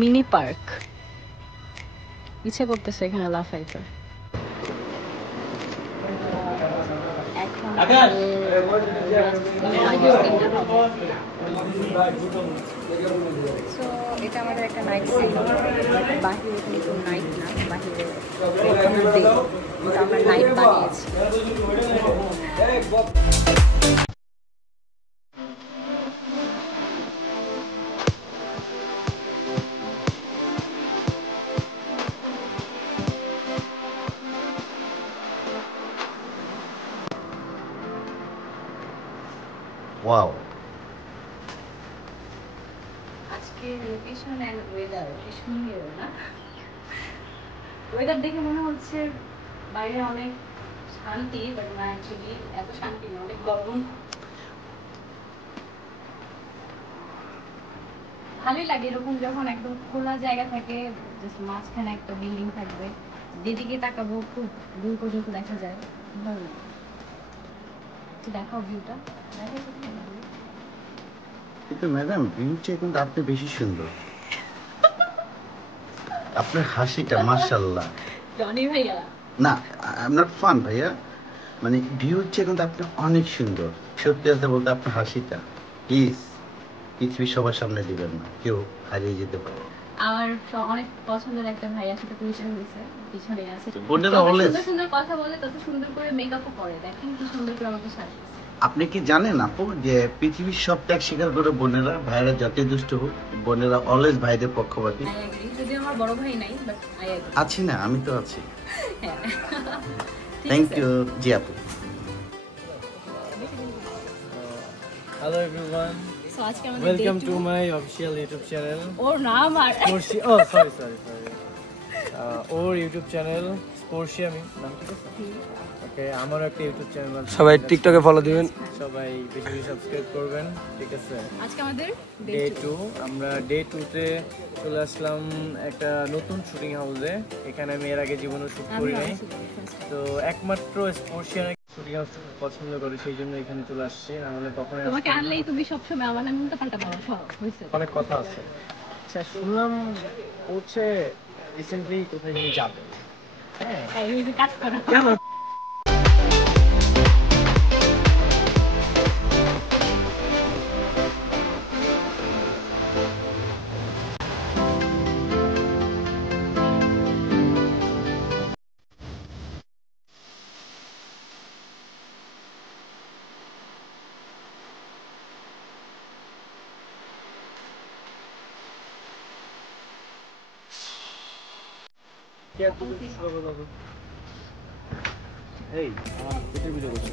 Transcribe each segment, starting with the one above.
Mini park, ইচ্ছে করতেছে এখানে লাফাইতে। এটা আমাদের একটা নাইট ছিল, বাহিরে কিন্তু নাইট না, বাহিরে আমরা নাইট বানিয়েছি। ওয়াও, আজকে লোকেশন এন্ড ওয়েদার সুন্দর না? ওয়েদার দেখে মনে হচ্ছে বাইরে অনেক শান্তি, বাট না, অ্যাকচুয়ালি এত শান্তি না, অনেক গরম। ভালোই লাগে এরকম যখন একদম খোলা জায়গা থাকে, জাস্ট মাঝখানে একটা বিল্ডিং থাকবে, যেদিকে তাকাবো খুব দূর পর্যন্ত দেখা যায়, ভালো লাগে। দেখাও ভিউটা। কিন্তু ম্যাডাম ভিউটা কিন্তু আপনি বেশি সুন্দর, আপনার হাসিটা মাশাআল্লাহ। জনি ভাইয়া না, আই এম নট ফান ভাইয়া, মানে ভিউটা কিন্তু আপনি অনেক সুন্দর। সত্যি কথা বলতে আপনার হাসিটা প্লিজ পৃথিবীর সবার সামনে দিবেন না, কেউ হারিয়ে যেতে পারে। আমার অনেক পছন্দের একটা ভাইয়া সাথে পরিচয় হয়েছে, পিছনে আছে। সুন্দর সুন্দর কথা বলে, তত সুন্দর করে মেকআপও করে, দেখেন কি সুন্দর করে আমাকে সাজিয়েছে। আপনি কি জানেন আপু যে পৃথিবীর সব ত্যাগ স্বীকার করে বোনেরা, ভাইয়েরা যতই দুষ্ট হোক, বোনেরা অলওয়েজ ভাইদের পক্ষপাতী। যদি আমার বড় ভাই নাই, বাট আই এগ্রি। আছি না, আমি তো আছি। থ্যাংক ইউ জি আপু। Hello everyone. সো আজকে আমাদের Welcome to my official YouTube channel. ওর নাম আর Sporshi. Oh, sorry. Or YouTube channel Sporshi আমি নাম ঠিক আছে? ওকে, আমার একটা YouTube চ্যানেল আছে। সবাই টিকটকে ফলো দিবেন। সবাই বেশি বেশি সাবস্ক্রাইব করবেন, ঠিক আছে? আজকে আমাদের ডে 2, আমরা ডে 2 তে চলে আসলাম একটা নতুন শুটিং হাউসে। এখানে আমি এর আগে জীবনে শুট করি নাই, তো একমাত্র স্পোর্টস শুটিং হাউস পছন্দ করি, সেই জন্য এখানে চলে আসছি। নাহলে কখনো তোমাকে আনলেই তুমি সবসময় আমার নামটা পাল্টা পাও, সব হইছে। অনেক কথা আছে। আচ্ছা, শুনলাম হচ্ছে রিসেন্টলি কোথায় নিয়ে যাবে? হ্যাঁ, এই যে কাজ করো কেন? এই আমার পেটের ভিডিও করছি।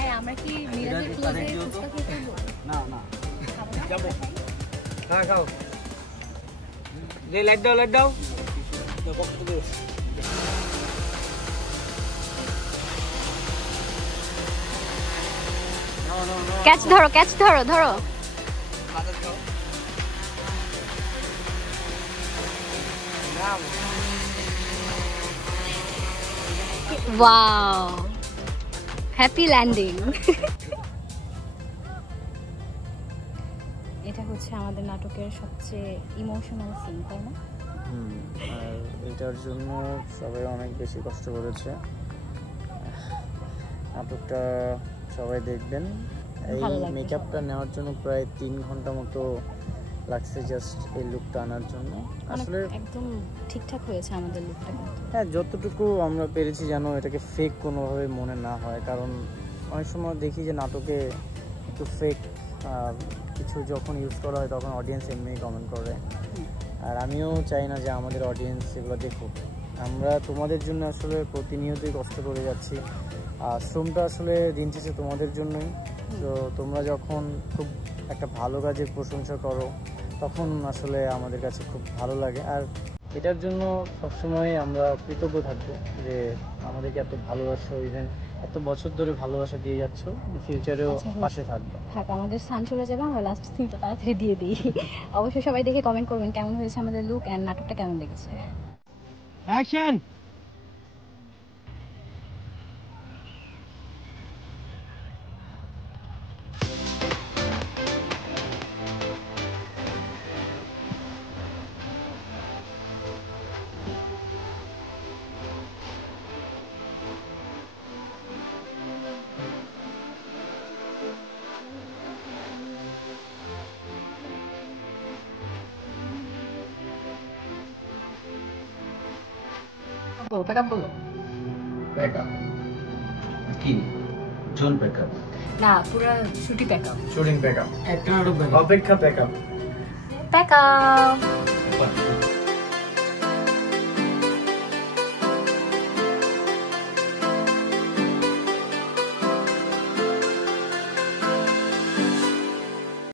হ্যাঁ, আমরা কি মিরাজের ক্লোজে ফুচকা খেতে যাবো? না যাবো না, খাও যে লাইট দাও ক্যাচ ধরো ওয়াও, হ্যাপি ল্যান্ডিং। এটা হচ্ছে আমাদের নাটকের সবচেয়ে ইমোশনাল সিন, তাই না? আর এটার জন্য সবাই অনেক বেশি কষ্ট করেছে। নাটকটা সবাই দেখবেন। এই মেকআপটা নেওয়ার জন্য প্রায় 3 ঘন্টা মতো লাগছে, জাস্ট এই লুকটা আনার জন্য। আসলে একদম ঠিকঠাক হয়েছে আমাদের লুকটা। হ্যাঁ, যতটুকু আমরা পেরেছি যেন এটাকে ফেক কোনোভাবে মনে না হয়, কারণ অনেক সময় দেখি যে নাটকে একটু ফেক কিছু যখন ইউজ করা হয় তখন অডিয়েন্স এমনি কমেন্ট করে, আর আমিও চাই না যে আমাদের অডিয়েন্স এগুলো দেখুক। আমরা তোমাদের জন্য আসলে প্রতিনিয়তই কষ্ট করে যাচ্ছি, আর শ্রমটা আসলে দিন শেষে তোমাদের জন্যই। তো তোমরা যখন খুব একটা ভালো কাজের প্রশংসা করো তখন আসলে আমাদের কাছে খুব ভালো লাগে, আর এটার জন্য সবসময় আমরা কৃতজ্ঞ থাকবো যে আমাদেরকে এত ভালোবাসো, ইভেন এত বছর ধরে ভালোবাসা দিয়ে যাচ্ছ, ফিউচারেও পাশে থাকবে। থাক, আমাদের স্থান চলে যাবে, আমরা লাস্ট সিনটা তাড়াতাড়ি দিয়ে দিই। অবশ্যই সবাই দেখে কমেন্ট করবেন কেমন হয়েছে আমাদের লুক এন্ড নাটকটা কেমন লেগেছে। অ্যাকশন! প্যাকআপ বলো। ব্যাকআপ কি জোন ব্যাকআপ না, পুরো শুটি প্যাকআপ। শুটিং প্যাকআপ, একটা নাটক অপেক্ষা প্যাকআপ। প্যাকআপ।